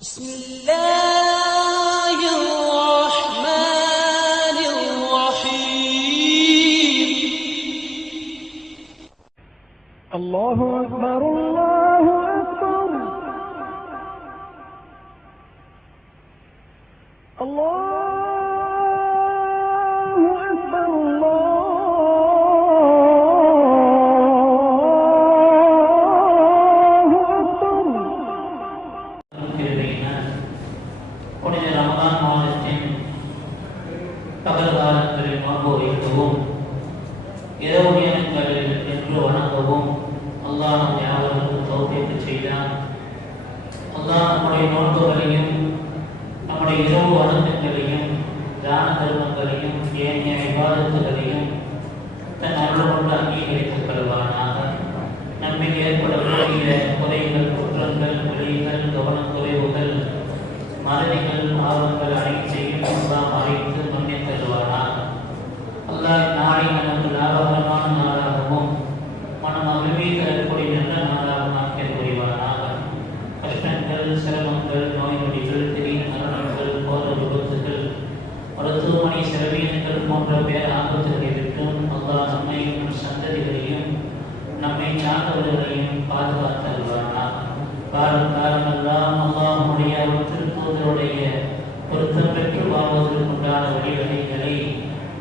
بسم الله الرحمن الرحيم الله أكبر الله أكبر الله أكبر الله أكبر. புனித ரமலான் மாதத்தின் பகல் காலங்களில் நோன்பு வைக்கவும் இரவு நேரங்களில் என்று வணங்கவும் அல்லாஹ் நம் யாவருக்கும் தௌஃபீக் செய்தான். அல்லாஹ் நம்முடைய நோன்புகளையும் நம்முடைய இரவு வணக்கங்களையும் தான தர்மங்களையும் ஏனைய விவாதத்துகளையும் தன் அருள் கொண்டு அங்கீகரித்துக் கொள்வானாக. நம்மில் ஏற்படக்கூடிய குறைகள், குற்றங்கள், வழிகள், கவனக்குறைவுகள், மறதிகள், பாவங்கள் அனைத்தையும் அல்லாஹ் மறைத்து மன்னித் தருவானாக. அல்லாஹ் நாளை நமக்கு லாபகரமான நாளாகவும் மனம் மகிழ்ச்சி தரக்கூடிய நல்ல நாளாகவும் ஆக்கிய புரிவானாக. கஷ்டங்கள், சிரமங்கள், நோய் நொடிகள், திடீர் மரணங்கள், போன்ற விபத்துகள், மருத்துவமனை செலவீனங்கள் போன்ற பேர் ஆபத்துகளை விட்டும் அல்லாஹ் நம்மையும் சந்ததிகளையும் நம்மை சார்ந்தவர்களையும் பாதுகாத்தருவானாக. காலமெல்லாம் அல்லாஹ்வுடைய திருத்தூதருடைய பொருத்தம் பெற்று வாழ்வதற்குண்டான வழிவகைகளை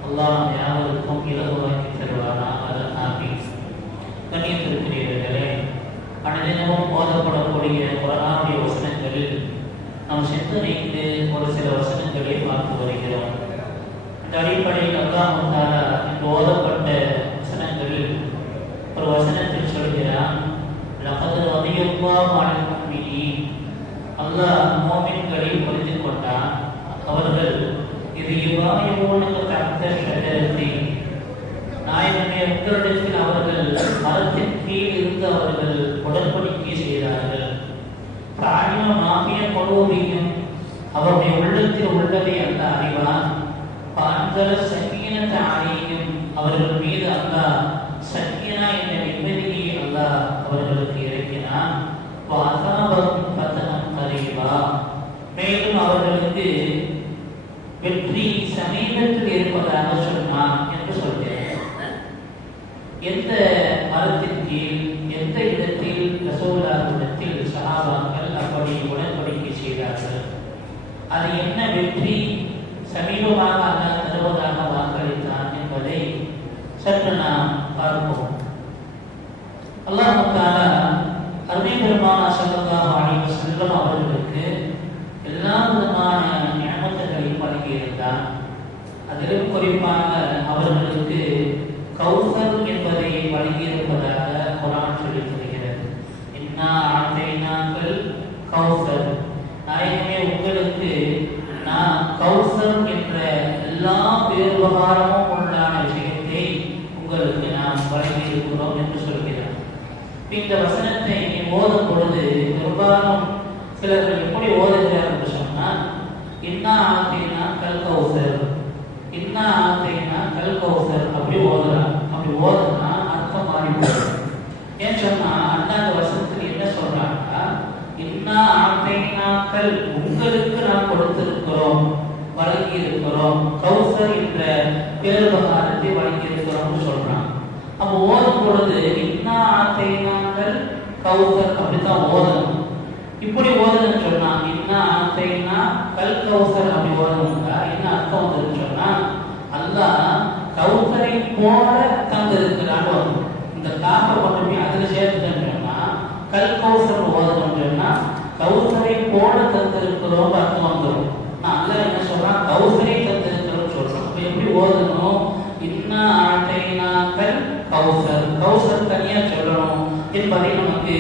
அல்லாஹ் யாவருக்கும் இலகுவாக்கி தருவானாக. ஆமீன். கண்ணியத்திற்குரியவர்களே, அனுதினமும் ஓதப்படக்கூடிய குர்ஆனுடைய வசனங்களில் நாம் சிந்தனைக்கு ஒரு சில வசனங்களை பார்த்து வருகிறோம். அந்த அடிப்படையில் அல்லாஹ் தஆலா இந்த ஓதப்பட்ட வசனங்களில் ஒரு வசனத்தில் சொல்கிறான், லகத் ரலியல்லாஹு அனில் முஃமினீன். அல்லாஹ் முஃமின்களை புரிந்து கொண்டான். அவர்கள் இது யுபாயிஊனக தஹ்த ஷஜரத்தி, நாயகமே உங்களிடத்தில் அவர்கள் மரத்தின் கீழ் இருந்து அவர்கள் உடன்படிக்கை செய்தார்கள். பிராணிய மாமிய கொலூபியும், அவருடைய உள்ளத்தில் உள்ளதை அல்ல அறிவான். பான்கள சக்கீனத அலையும், அவர்கள் மீது அல்லாஹ் சக்கீனா என்ற நிம்மதியை அல்லாஹ் அவர்களுக்கு இறக்கினான். வாசாபஹும் ஃபதஹன் கரீபா, மேலும் அவர்களுக்கு வெற்றி சமீபத்தில் இருப்பதாக சொன்னான் என்று சொல்கிறேன். எந்த மரத்தின் கீழ், எந்த இடத்தில் ரசூலுல்லாஹ்விடத்தில் சஹாபாக்கள் அப்படி உடன்படிக்கை செய்தார்கள், அது என்ன வெற்றி சமீபமாக அல்லாஹ் தருவதாக வாக்களித்தான் என்பதை சற்று நாம் பார்ப்போம். அல்லாஹ் தஆலா அருமை பெருமானார் ஸல்லல்லாஹு அலைஹி வஸல்லம் அவர்களுக்கு எல்லா விதமான நிஅமத்துகளையும் வழங்கியிருந்தார். அதிலும் குறிப்பாக அவர்களுக்கு கௌசர் என்பதை வழங்கியிருப்பதாக குர்ஆன் சொல்லித் தருகிறது. இன்னா ஆதைனாக்கல் கௌசர், நாயகமே உங்களுக்கு நான் கௌசர் என்ற எல்லா பேருபகாரமும் உண்டான விஷயத்தை உங்களுக்கு நாம் வழங்கியிருக்கிறோம் என்று சொல்கிறார். இந்த வசனத்தை ஓதும் பொழுது பெரும்பாலும் சிலர்கள் எப்படி ஓதுகிறார் என்று சொன்னால், இன்னா ஆத்தைனா கல் கௌசர், இன்னா ஆத்தைனா கல் கௌசர் அப்படி ஓதுறாங்க. அப்படி ஓதுனா அர்த்தம் மாறி போகுது. ஏன் சொன்னா அண்ணாந்த வசனத்தில் என்ன சொல்றாங்கன்னா, இன்னா ஆத்தைனா கல், உங்களுக்கு நாம் கொடுத்திருக்கிறோம், வழங்கி இருக்கிறோம், கௌசர் என்ற பேருபகாரத்தை வழங்கி இருக்கிறோம்னு சொல்றாங்க. அப்போ ஓதும் பொழுது இன்னா ஆத்தைனாக்கள் கௌசர் அப்படித்தான் ஓதணும். இப்படி ஓதுன்னு சொன்னா இன்னா ஆத்தைனா கல் கௌசர் அப்படி ஓதணும்னா என்ன அர்த்தம் வந்துன்னு சொன்னா, அல்லாஹ் கௌசரை போல தந்திருக்கிறான்னு வரும். இந்த காப்பை கொண்டு போய் அதுல சேர்த்துன்னு சொன்னா கல் கௌசர் ஓதணும்னு சொன்னா கௌசரை போல தந்திருக்கிறோம் அர்த்தம் வந்துடும். அல்லாஹ் என்ன சொல்றான், கௌசரை தந்திருக்கிறோம் சொல்றோம். அப்ப எப்படி ஓதணும், இன்னா ஆத்தைனாக்கள் கௌசர், கௌசர் தனியா சொல்லணும் என்பதை நமக்கு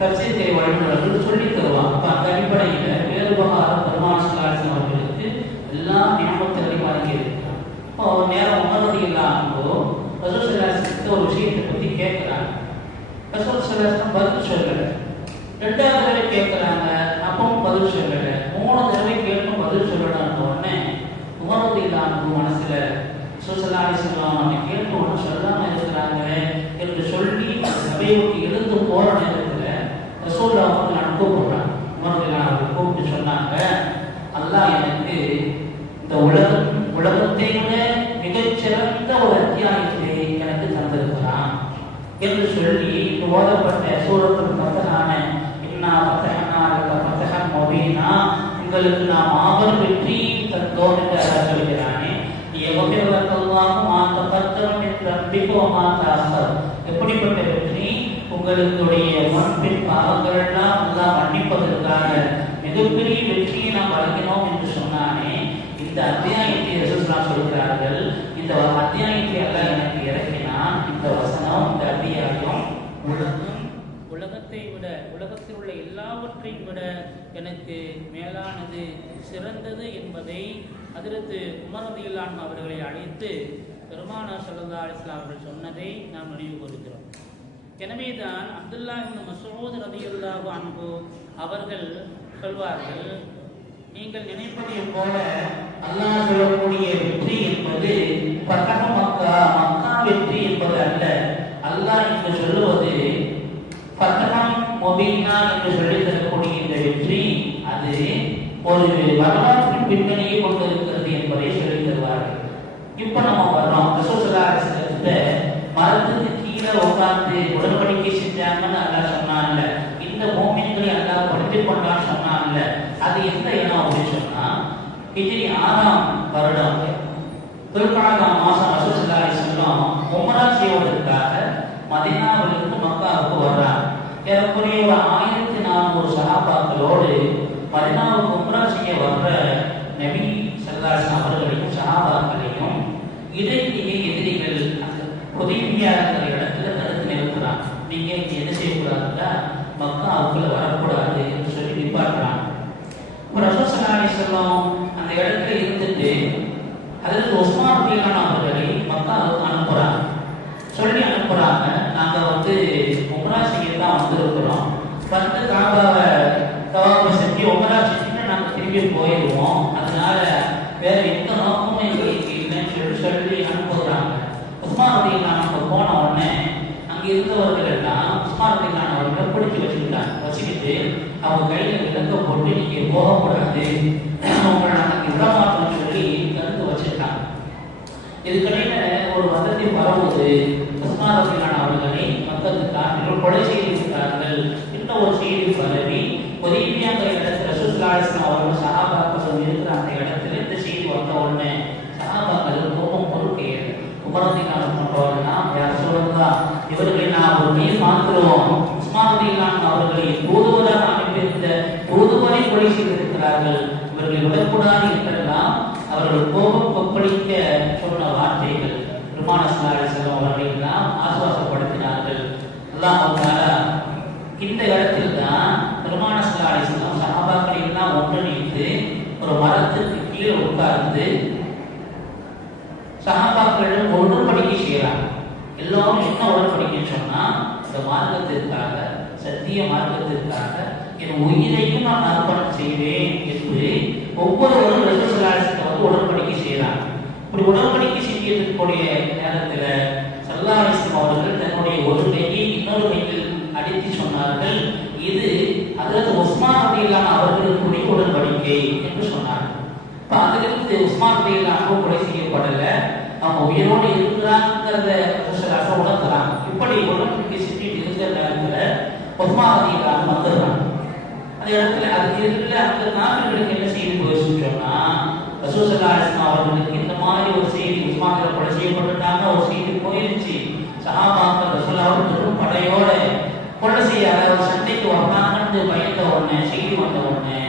தப்சீர் வழிமுறைகள் சொல்லி தருவாங்க. அப்ப அந்த அடிப்படையில் வேறுபகாரம் பெருமானார் ஸல்லல்லாஹு அலைஹி வஸல்லம் அவர்களுக்கு எல்லா நியமத்துகளையும் வழங்கியிருக்கிறார். இப்போ நேரம் உணர்வு இல்லாமோ ரசூல் ஸல்லல்லாஹு அலைஹி வஸல்லம் ஒரு விஷயத்தை பத்தி கேட்கிறாங்க. ரசூல் ஸல்லல்லாஹு அலைஹி வஸல்லம் பதில் சொல்லல. ரெண்டாவது தடவை கேட்கிறாங்க, அப்பவும் பதில் சொல்லல. 3 தடவை கேட்டும் பதில் சொல்லலாம்னு உடனே உணர்வு இல்லாம மனசுல ரசூல் ஸல்லல்லாஹு அலைஹி வஸல்லம் அந்த கேட்ப ஒன்று சொல்லாம இருக்கிறாங்க என்று சொல்லி சபையை எழுந்து போற நேரத்தில் ரசூலுல்லாஹ் அவர்கள் அனுப்ப போறாங்க. உமர் அவர்கள் கூப்பிட்டு சொன்னாங்க, அல்லாஹ் எனக்கு இந்த உலகத்தை விட மிகச்சிறந்த ஒரு அத்தியாயத்தை எனக்கு தந்திருக்கிறான் என்று சொல்லி ஓதப்பட்ட சூரத்துல் ஃபத்ஹான இன்னா ஃபத்ஹனா லக ஃபத்ஹன் முபீனா, உங்களுக்கு நாம் மாபெரும் வெற்றி தந்தோம் என்று அல்லாஹ் சொல்கிறானே. யக்ஃபிருலக்கல்லாஹு மா தகத்தம மின் தம்பிக வ மா தஅக்கர். எப்படிப்பட்ட வெற்றி? உங்களுடைய முன்பின் பாவங்கள் எல்லாம் அல்லாஹ் மன்னிப்பதற்காக மிகப்பெரிய வெற்றியை நாம் வழங்கினோம் என்று சொன்னானே. இந்த அத்தியாயத்தை ரசூலுல்லாஹ் சொல்கிறார்கள், இந்த அத்தியாயத்தை அல்லாஹ் எனக்கு இறக்கினான். இந்த வசனம், இந்த அத்தியாயம் உலகத்தை விட, உலகத்தில் உள்ள எல்லாவற்றையும் விட எனக்கு மேலானது, சிறந்தது என்பதை ஹஜ்ரத் உமர் ரலியல்லாஹு அன்ஹு அவர்களை அழைத்து பெருமானார் ஸல்லல்லாஹு அலைஹி வஸல்லம் அவர்கள் சொன்னதை நாம் நினைவு கூறுகிறோம். எனவேதான் அப்துல்லாஹ் இப்னு மஸ்ஊத் ரலியல்லாஹு அன்ஹு அவர்கள் சொல்வார்கள், நீங்கள் நினைப்பதை போல அல்லாஹ் சொல்லக்கூடிய வெற்றி என்பது ஃபத்ஹ் மக்கா, மக்கா வெற்றி என்பது அல்ல. அல்லாஹ் என்று சொல்லுவது ஃபத்ஹ் முபீனா என்று சொல்லி தரக்கூடிய இந்த வெற்றி, அது ஒரு வரலாற்று பின்னணியை கொண்டிருக்கிறது என்பதை சொல்லி தருவார்கள். இப்ப நம்ம வர்றோம், ரசூல் ஸல்லல்லாஹு அலைஹி வஸல்லம் மரத்துக்கு கீழே உட்கார்ந்து உடன்படிக்கை செஞ்சாங்கன்னு அல்லாஹ் சொன்னான்ல, இந்த மோமின்களை அல்லாஹ் படித்துக் கொண்டான்னு சொன்னான்ல, அது எந்த இடம் அப்படின்னு சொன்னா, ஹிஜ்ரி 6ஆம் வருடம் துல்காதா மாசம் ரசூல் ஸல்லல்லாஹு அலைஹி வஸல்லம் உம்ரா செய்வதற்காக மதீனாவிலிருந்து மக்காவுக்கு வர்றாங்க. ஏறக்குறைய 1400 சஹாபாக்களோடு மதீனாவுக்கு உம்ரா செய்ய வர்ற நபி ஸல்லல்லாஹு அலைஹி வஸல்லம் அவர்களையும் சஹாபாக்களையும் இடையிலேயே எதிரிகள் ஹுதைபியா என்ற இடத்துல தடுத்து நிறுத்துறாங்க. நீங்க இங்க என்ன செய்யக்கூடாதுன்னா மக்காவுக்குள்ள வரக்கூடாது என்று சொல்லி நிப்பாட்டுறாங்க. ரசூல் ஸல்லல்லாஹு அலைஹி வஸல்லம் அந்த இடத்துல இருந்துட்டு ஹஜ்ரத் உஸ்மான் ரலியல்லாஹு அவர்களை மக்காவுக்கு அனுப்புறாங்க. சொல்லி அனுப்புறாங்க, நாங்க உம்ரா செய்ய தான் வந்திருக்கிறோம், வந்து காபாவை தவாஃப் செஞ்சு உம்ரா செஞ்சுட்டு நாங்க திரும்பி போயிடுவோம், அதனால வேற எந்த நோக்கமும் எங்களுக்கு இல்லைன்னு சொல்லி அனுப்புகிறாங்க. உஸ்மான் ரலியல்லாஹு போன உடனே அங்க இருந்தவர்கள் எல்லாம் உஸ்மான் ரலியல்லாஹு அவர்களை பிடிச்சி வச்சுக்கிட்டு அவங்க கையில விளக்க போட்டு நீங்க போகக்கூடாது, உங்களை நாங்கள் விடமாட்டோம்னு சொல்லி கருத்து வச்சிருக்காங்க. இதுக்கிடையில ஒரு வதந்தி பரவுது, உஸ்மான் ரலியல்லாஹு அவர்களை மக்களுக்கு காரணங்கள் கொலை செய்திருக்கிறார்கள் என்ற ஒரு செய்தி பரவி ஹுதைபியாங்கிற இடத்துல ரசூல் ஸல்லல்லாஹு அலைஹி வஸல்லம் அவர்கள் சஹாபாக்கள் இருக்கிற அந்த இடத்துல இந்த செய்தி வந்த உடனே சஹாபாக்கள் கோபம் பொறுக்கையது. உமர் ரலியல்லாஹு கொண்டவர்கள்லாம் யார் சொல்லுங்களா, இவர்களை நான் ஒரு மீது மாற்றுவோம், உஸ்மான் ரலியல்லாஹு அவர்களை தூதுவராக அனுப்பியிருந்த தூதுவரை கொலை செய்திருக்கிறார்கள், இவர்களை விடக்கூடாது என்றெல்லாம் அவர்கள் கோபம் கொப்பளிக்க சொன்ன வார்த்தைகள் பெருமானார் ஸல்லல்லாஹு அலைஹி வஸல்லம் அவர்களை எல்லாம் ஆசுவாசப்படுத்தினார்கள். அல்லாஹ் தஆலா இந்த இடத்தில் தான் பெருமானார் ஸல்லல்லாஹு அலைஹி வஸல்லம் சஹாபாக்களை எல்லாம் ஒன்றிணைத்து ஒரு மரத்துக்கு கீழே உட்கார்ந்து சஹாபாக்களிடம் உடன்படிக்கை செய்யறாங்க. எல்லோரும் என்ன உடன்படிக்கைன்னு சொன்னா, இந்த மார்க்கத்திற்காக, சத்திய மார்க்கத்திற்காக என் உயிரையும் நான் அர்ப்பணம் செய்வேன் என்று ஒவ்வொருவரும் ரசூல் ஸல்லல்லாஹு அலைஹி வஸல்லம் உடன்படிக்கை செய்யறாங்க. இப்படி உடன்படிக்கை செய்யக்கூடிய நேரத்துல ஸல்லல்லாஹு அலைஹி வஸல்லம் அவர்கள் தன்னுடைய ஒரு கையை இன்னொரு கையில் அடித்து சொன்னார்கள், இது ஹஜ்ரத் உஸ்மான் ரலியல்லாஹு அவர்களுக்குரிய உடன்படிக்கை என்று சொன்னார்கள். இப்ப அதிலிருந்து உஸ்மான் ரலியல்லாஹு கொலை செய்யப்படல, அவங்க உயிரோடு இருக்கிறாங்கிறத ரசூலுல்லாஹ் உணர்த்துறாங்க. இப்படி உடன்படிக்கை செஞ்சுட்டு இருக்கிற நேரத்துல உஸ்மான் ரலியல்லாஹு வந்துடுறாங்க. அந்த இடத்துல அது இருக்கிற அந்த நாடுகளுக்கு என்ன செய்தி போயிடுச்சுன்னு சொன்னா, ரசூல் ஸல்லல்லாஹு அலைஹி வஸல்லம் அவர்களுக்கு இந்த மாதிரி ஒரு செய்தி, உஸ்மான் கொலை செய்யப்பட்டுட்டாங்க ஒரு செய்தி போயிடுச்சு. சஹாபாக்கள் ரசூலுல்லாஹ் அவர்கள் படையோட கொலை செய்ய, அதாவது சண்டைக்கு வந்தாங்கன்னு பயந்த உடனே, செய்தி வந்த உடனே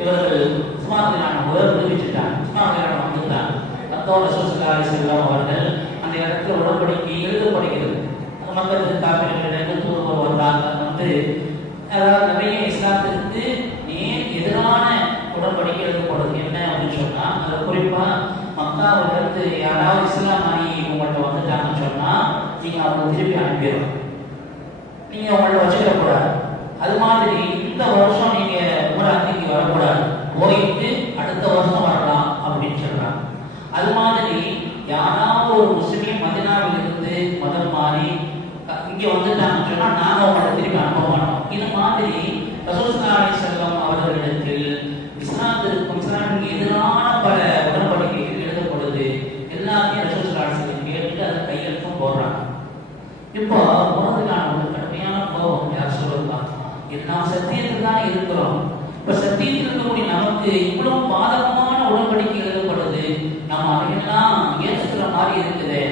இவர்கள் உஸ்மான் ரலியல்லாஹு விடுவிச்சுட்டாங்க. உஸ்மான் ரலியல்லாஹு வந்துட்டாங்க. வந்தோட ரசூல் ஸல்லல்லாஹு அலைஹி வஸல்லம் அவர்கள் அந்த இடத்துல உடன்படிக்கை எழுதப்படுகிறது. அந்த மக்களுக்கு காப்பீடுகள் தூதுவர் வந்தாங்க, அதாவது நிறைய இஸ்லாத்திற்கு நேர் எதிரான உடன்படிக்கை எழுதப்படுது. என்ன அப்படின்னு சொன்னா, அது குறிப்பா மக்காவிலிருந்து யாராவது இஸ்லாம் ஆகி உங்கள்கிட்ட வந்துட்டாங்கன்னு சொன்னா நீங்க அவங்க திருப்பி அனுப்பிடும், நீங்க உங்கள்ட்ட வச்சுக்கிடக்கூடாது. அது மாதிரி இந்த வருஷம் நீங்க உமராக்கு வரக்கூடாது, போயிட்டு அடுத்த வருஷம் வரலாம் அப்படின்னு சொல்றாங்க. அது மாதிரி யாராவது ஒரு முஸ்லீம் மதீனாவிலிருந்து மதம் மாறி இங்க வந்துட்டாங்கன்னு சொன்னா நாங்க உங்கள்ட்ட திருப்பி அனுப்ப மாட்டோம். இது மாதிரி ரசூல் ஸல்லல்லாஹு அலைஹி வஸல்லம் அவர்களிடத்தில் நாம் சத்தியத்தில் தான் இருக்கிறோம். இப்ப சத்தியத்தில் இருக்கக்கூடிய நமக்கு இவ்வளவு பாதகமான உடன்படிக்கை எழுதப்படுது, நாம் அதையெல்லாம் ஏற்றுக்கிற மாதிரி இருக்குது.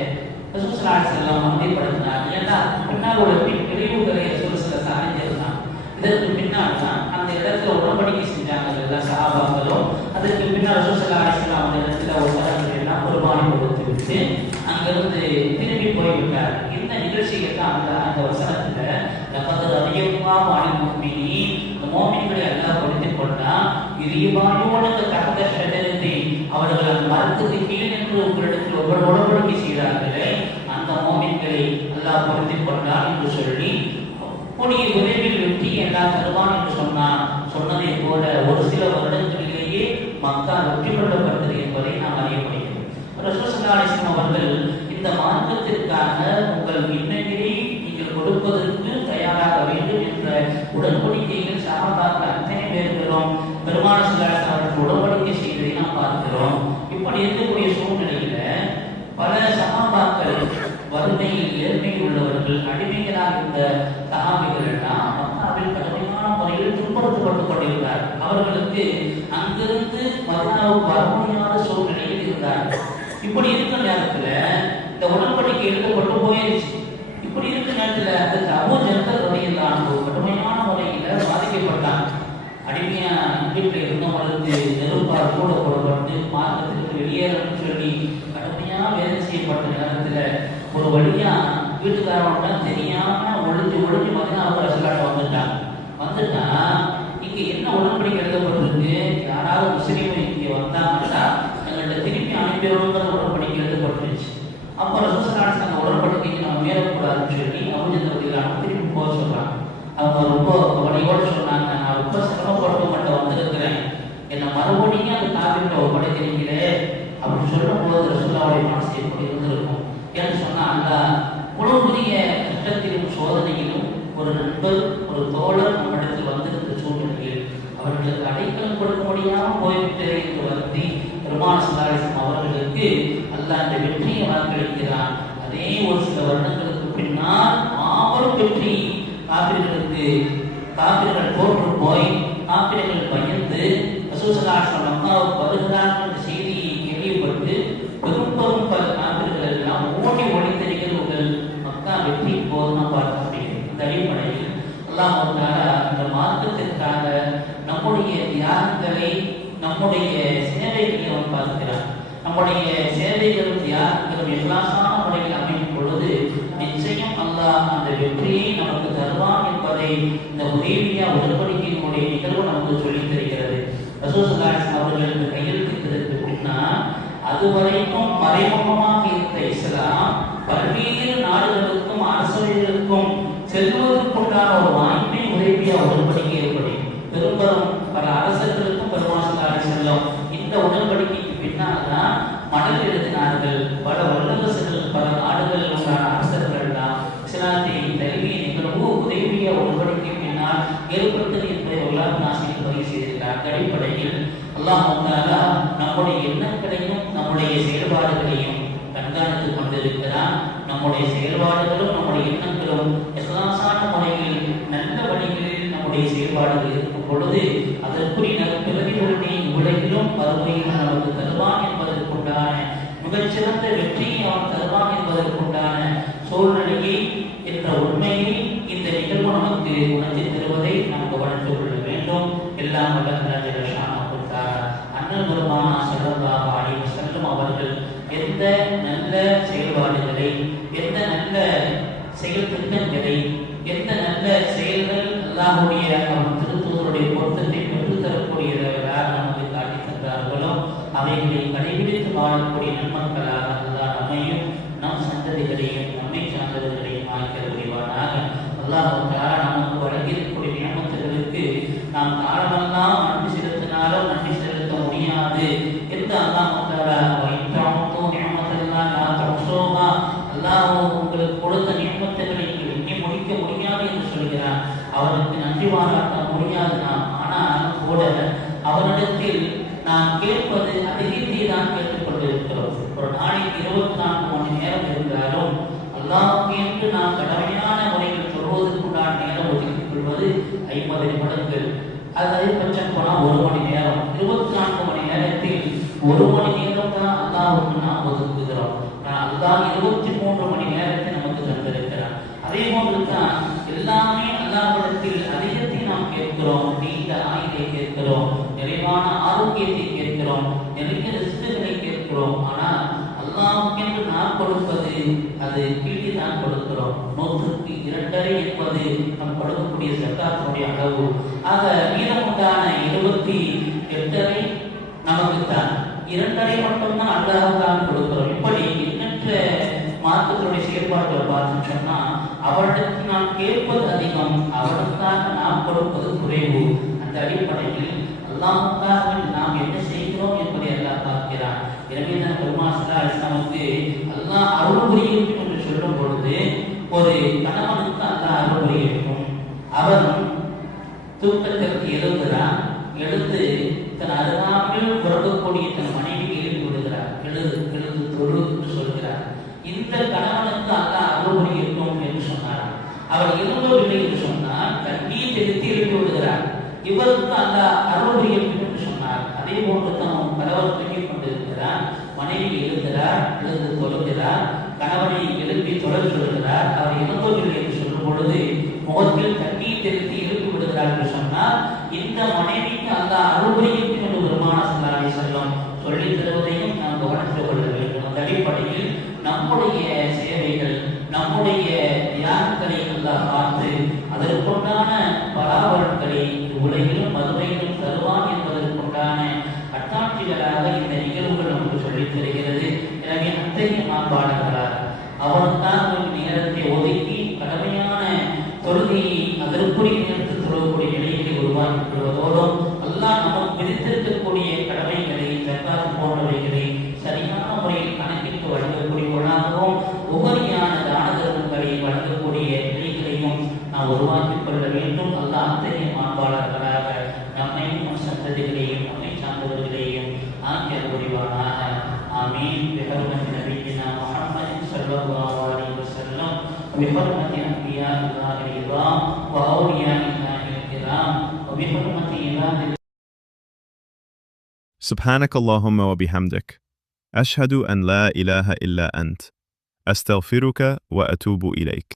செல்லம் அமைதிப்படுத்தினார். ஏன்னா பின்னால் ஒரு பிரிவுகளை சில சாதிஞ்சிருந்தான். இதற்கு பின்னால் தான் அந்த இடத்துல உடன்படிக்கை செஞ்சாங்க எல்லா சஹாபாக்களும். அதற்கு பின்னால் செல்லம் அந்த இடத்துல ஒரு சடங்குகள் எல்லாம் குர்பானி கொடுத்து விட்டு அங்கிருந்து திரும்பி போய்விட்டார். இந்த நிகழ்ச்சியை தான் அந்த வசனத்துல அதிகமா வாணிபூமினி இந்த மோமின்களை எல்லாம் பொருத்திக் கொண்டா இறைவாயோடு தகுந்த ஷடரத்தை அவர்கள் அந்த மரத்துக்கு கீழ் என்று உங்களிடத்தில் ஒவ்வொரு உடன்படிக்கை செய்தார்களே அந்த மோமின்களை எல்லாம் பொருத்திக் கொண்டார் என்று சொல்லி கூடிய விரைவில் வெற்றி எல்லாம் தருவான் என்று சொன்னதை போல ஒரு சில வருடங்களிலேயே மக்கா வெற்றி கொள்ளப்பட்டது என்பதை நாம் அறிய முடியும். ரசூல் ஸல்லல்லாஹு அலைஹி வஸல்லம் அவர்கள் இந்த மார்க்கத்திற்காக உங்கள் இன்னையை நீங்கள் கொடுப்பதற்கு தயாராக வேண்டும் என்ற உடன்படிக்கையில் சஹாபாக்கள் அத்தனை பேர்களும் பெருமானார் ஸல்லல்லாஹு அலைஹி வஸல்லம் அவர்கள் உடன்படிக்கை செய்ததை நாம் பார்க்கிறோம். இப்படி இருக்கக்கூடிய சூழ்நிலையில பல சஹாபாக்கள் வறுமையில் ஏழ்மையில் உள்ளவர்கள் அடிமைகளாக இருந்த சஹாபிகள் எல்லாம் மக்காவில் கடுமையான முறையில் துன்புறுத்தப்பட்டுக் கொண்டிருந்தார். அவர்களுக்கு அங்கிருந்து மதீனாவுக்கு வர முடியாத சூழ்நிலையில் இருந்தார்கள். இப்படி இருக்கிற நேரத்துல இந்த உடன்படிக்கை எழுதப்பட்டு போயிருச்சு. இப்படி இருக்கிற நேரத்துல அந்த அபூ ஜஹல் ரலியல்லாஹு கடுமையான முறையில பாதிக்கப்பட்டாங்க. அடிமையா வீட்டில் இருந்தவங்களுக்கு நெருப்பால் கூட போடப்பட்டு மார்க்கத்திற்கு வெளியேறணும்னு சொல்லி கடுமையா வேலை செய்யப்பட்ட நேரத்துல ஒரு வழியா வீட்டுக்காரவங்க தெரியாம ஒழிஞ்சு மதினாவுக்கு ரசூலுல்லாஹ் வந்துட்டா இங்க என்ன உடன்படிக்கை எழுதப்பட்டிருக்கு, யாராவது முஸ்லீம் இங்க வந்தாங்கன்னா எங்கள்கிட்ட திருப்பி அனுப்பிடுங்கிற உடன்படிக்கை எழுதப்பட்டுருச்சு. அப்போ ரசூல் ஸல்லல்லாஹு அலைஹி வஸல்லம் உடன்படிக்கைக்கு நம்ம மீறக்கூடாதுன்னு சொல்லி அபூ ஜஹல் ரலியல்லாஹு திருப்பி போக சொல்றாங்க. அவங்க ரொம்ப கவலையோடு சொன்னாங்க, நான் ரொம்ப சிரமப்பட்டு மட்டும் வந்திருக்கிறேன், என்னை மறுபடியும் அந்த காவிரியில் ஒப்படைக்கிறீங்களே அப்படின்னு சொல்லும் போது ரசூலுல்லாஹுடைய மனசு எப்படி இருந்திருக்கும் என்று சொன்னா, அல்லாஹ் இவ்வளவு பெரிய கஷ்டத்திலும் சோதனையிலும் ஒரு நண்பர் ஒரு தோழர் நம்மிடத்தில் வந்திருந்த சூழ்நிலையில் அவர்களுக்கு அடைக்கலம் கொடுக்க முடியாமல் போய்விட்டே என்று வருத்தி பெருமானார் ஸல்லல்லாஹு அலைஹி வஸல்லம் அவர்களுக்கு அல்லாஹ் அந்த வெற்றியை வாக்களிக்கிறான். அதே ஒரு சில வருடங்களுக்கு பின்னால் மாபெரும் வெற்றி காபிர்கள் தோற்று போய் காபிர்கள் பயந்து ரசூல் ஸல்லல்லாஹு அலைஹி வஸல்லம் மக்காவுக்கு வருகிறார்கள் என்ற செய்தியை கேள்விப்பட்டு பெரும் பல காபிர்கள் எல்லாம் ஓடி ஒளிந்திருக்கிறார்கள். மக்கா வெற்றி போது நாம் பார்க்க முடியும். இந்த அடிப்படையில் அல்லாஹ் தஆலா இந்த மார்க்கத்திற்காக நம்முடைய தியாகங்களை நம்முடைய சேவைகளை அவன் பார்க்கிறான். நம்முடைய சேவைகளும் தியாகங்களும் இஹ்லாஸான முறையில் அமையும் பொழுது நிச்சயம் அல்லாஹ் அந்த வெற்றியை நமக்கு தருவான் என்பதை இந்த ஹுதைபியா உடன்படிக்கையினுடைய நிகழ்வு நமக்கு சொல்லித் தருகிறது. ரசூல் ஸல்லல்லாஹு அலைஹி வஸல்லம் அவர்கள் கையெழுத்திட்டதற்கு பின்னால் அதுவரைக்கும் மறைமுகமாக இருந்த இஸ்லாம் பல்வேறு நாடுகளுக்கும் அரசுகளுக்கும் செல்வதற்குண்டான ஒரு வாய்ப்பை ஹுதைபியா உடன்படிக்கை ஏற்படுத்தி பெரும்பெரும் பல அரசர்களுக்கும் பெருமானார் ஸல்லல்லாஹு அலைஹி வஸல்லம் இந்த உடன்படிக்கைக்கு பின்னால் தான் மடல் எழுதினார்கள். பல வல்லரசுகள் பல நாடுகளில் உள்ள அரசர்கள் எல்லாம் இஸ்லாத்தை தழுவிய நிகழ்வு ஹுதைபியா உடன்படிக்கை பின்னால் ஏற்பட்டது என்பதை வரலாற்று ஆசிரியர் பதிவு செய்திருக்கிறார். அந்த அடிப்படையில் அல்லாஹ் தஆலா நம்முடைய எண்ணங்களையும் நம்முடைய செயல்பாடுகளையும் கண்காணித்துக் கொண்டிருக்கிறான். நம்முடைய செயல்பாடுகளும் நம்முடைய எண்ணங்களும் இஸ்லாமான முறையில் நல்ல வழிகளில் நம்முடைய செயல்பாடுகள் இருக்கும் பொழுது அதற்குரிய பிரதிபலனை உலகிலும் மறுமையிலும் நமக்கு தருவான் என்பதற்குண்டான மிகச்சிறந்த வெற்றியை அவன் தருவான் என்பதற்குண்டான சூழ்நிலையை என்ற உண்மையை இந்த நிகழ்வு நமக்கு உணர்த்தி தருவதை நாம் கவனித்துக் கொள்ள வேண்டும். எல்லாம் அண்ணல் பெருமானார் ஸல்லல்லாஹு அலைஹி வஸல்லம் அவர்கள் எந்த நல்ல செயல்பாடுகளை, எந்த நல்ல செயல் திட்டங்களை, எந்த நல்ல செயல்கள் அல்லாஹ்வுடைய அவன் திருத்தூதருடைய பொருத்தத்தை பெற்றுத்தரக்கூடியவர்களாக நமக்கு காட்டி தந்தார்களோ அவைகளை கடைபிடித்து வாழக்கூடிய நன்மக்களாக அல்லாஹ் நம்மையும் நம் சந்ததிகளையும் நம்மை சார்ந்தவர்களையும் ஆக்கிய புரிவானாக. அல்லாஹ் தஆலா நமக்கு வழங்கியிருக்கக்கூடிய நியமத்துகளுக்கு நாம் காலமெல்லாம் நன்றி செலுத்தினாலும் நன்றி செலுத்த முடியாது என்று அல்லாஹ் தஆலா அல்லாஹ் உங்களுக்கு கொடுத்த நியமத்துகளை எண்ணி முடிக்க முடியாது என்று சொல்கிறான். அவனுக்கு நன்றி பாராட்ட முடியாது நாம். ஆனால் கூட அவனிடத்தில் நாம் கேட்பது அதிகத்தை தான் கேட்டுக் கொண்டிருக்கிறோம். ஒரு நாளைக்கு 24 மணி நேரம் இருந்தாலும் அல்லாஹ்வுக்கு என்று நாம் கடமையான முறையில் சொல்வதற்குண்டான நேரம் ஒதுக்கி கொள்வது 50 நிமிடங்கள். அது அதிகபட்சம் போனால் 1 மணி நேரம். 24 மணி நேரத்தில் 1 மணி நேரம் தான் அல்லாஹ்வுக்கு நாம் ஒதுக்குகிறோம். ஆனால் அல்லாஹ் 23 மணி நேரத்தை நமக்கு தந்திருக்கிறார். அதே போன்று தான் எல்லாமே அல்லாஹ்விடத்தில் அதிகத்தை நாம் கேட்கிறோம். நீண்ட ஆயுளை கேட்கிறோம், நிறைவான ஆரோக்கியத்தை கேட்கிறோம், நிறைய ரிஸ்க்குகளை கேட்கிறோம். ஆனால் அல்லாஹ்வுக்கென்று நாம் கொடுப்பது அது கீழே தான் கொடுக்கிறோம். 100க்கு 2.5 என்பது நாம் கொடுக்கக்கூடிய ஸகாத்துடைய அளவு. ஆக மீதமுண்டான 78.5 நமக்கு தான், 2.5 மட்டும்தான் அல்லாஹ்வுக்காக கொடுக்கிறோம். இப்படி எண்ணற்ற மார்க்கத்தினுடைய செயற்பாடுகளை பார்த்தோம்னு சொன்னா அவர்களுக்கு நாம் கேட்பது அதிகம், அவர்களுக்காக நாம் கொடுப்பது குறைவு. அந்த அடிப்படையில் அல்லாஹ்வுக்காக நாம் என்ன செய்கிறோம் என்பதை அல்லாஹ் பார்க்கிறான். எனவே தான் பெருமாள் ஸல்லல்லாஹு அலைஹி வஸல்லமுக்கு அல்லாஹ் அருள் புரியட்டும் என்று சொல்லும் பொழுது ஒரு கணவனுக்கு அல்லாஹ் அருள் புரியட்டும். அவன் தூக்கத்திற்கு எழுகிறான், எழுந்து தன் அருகாமையில் உறங்கக்கூடிய தன் மனைவியை எழுப்பி விடுகிறார். எழுது தொழு என்று சொல்கிறார். இந்த கணவனுக்கு அல்லாஹ் அருள் புரியட்டும் என்று சொன்னார். அவர் எழும்பவில்லை என்று சொன்னால் கண்ணீர் தெளித்து எழுப்பி விடுகிறார். இவருக்கு அல்லாஹ் அருள் புரியட்டும் என்று சொன்னார். அதே போன்று தான் கணவர் தூங்கிக் கொண்டிருக்கிறார், மனைவி எழுகிறார், எழுந்து தொழுகிறார், கணவனை எழுப்பி தொழச் சொல்கிறார். அவர் எழும்பவில்லை என்று சொல்லும் பொழுது முகத்தில் தண்ணீர் தெளித்து எழுப்பி விடுகிறார் என்று சொன்னால் இந்த மனைவிக்கு அல்லாஹ் அருள் புரியட்டும் என்று பெருமானார் ஸல்லல்லாஹு அலைஹி வஸல்லம் சொல்லித் தருவதையும் நாம் கவனித்துக் கொள்ள வேண்டும். அந்த அடிப்படையில் நம்முடைய சேவைகள், நம்முடைய தியாகங்களை அல்லாஹ் பார்த்து அதற்குண்டான பராபரன்களை உலகிலும் மறுமையிலும் தருவான் என்பதற்குண்டான அட்டாட்சிகளாக இந்த நிகழ்வுகள் நமக்கு சொல்லித் தருகிறது. எனவே அத்தகைய மாண்பாளர்களாக அவன்தான் நேரத்தை ஒதுக்கி கடமையான தொழுகையை அதற்குரிய நேரத்தில் தொழக்கூடிய நிலையை உருவாக்கி கொள்வதோடும் அல்லாஹ் நமக்கு விதித்திருக்கக்கூடிய கடமைகளை ஸகாத் போன்றவைகளை சரியான முறையில் கணக்கிட்டு வழங்கக்கூடியவர்களாகவும் உபரியான தான தர்மங்களை வழங்கக்கூடிய நிலைகளையும் நாம் உருவாக்கிக் கொள்ள வேண்டும். அல்லாஹ் அத்தகைய மாண்பாளர்களாக நம்மையும் நம் சந்ததிகளையும் நம்மை சார்ந்தவர்களையும் ஆக்கி அருள்புரிவானாக. ஆமீன். பிஹர்மத்தி நபியினா முஹம்மதின் ஸல்லல்லாஹு அலைஹி வஸல்லம் وبحرمة أنبياء الله العظام وأولياء الله الكرام وبحرمة عباد سبحانك اللهم وبحمدك أشهد أن لا إله إلا أنت أستغفرك وأتوب إليك.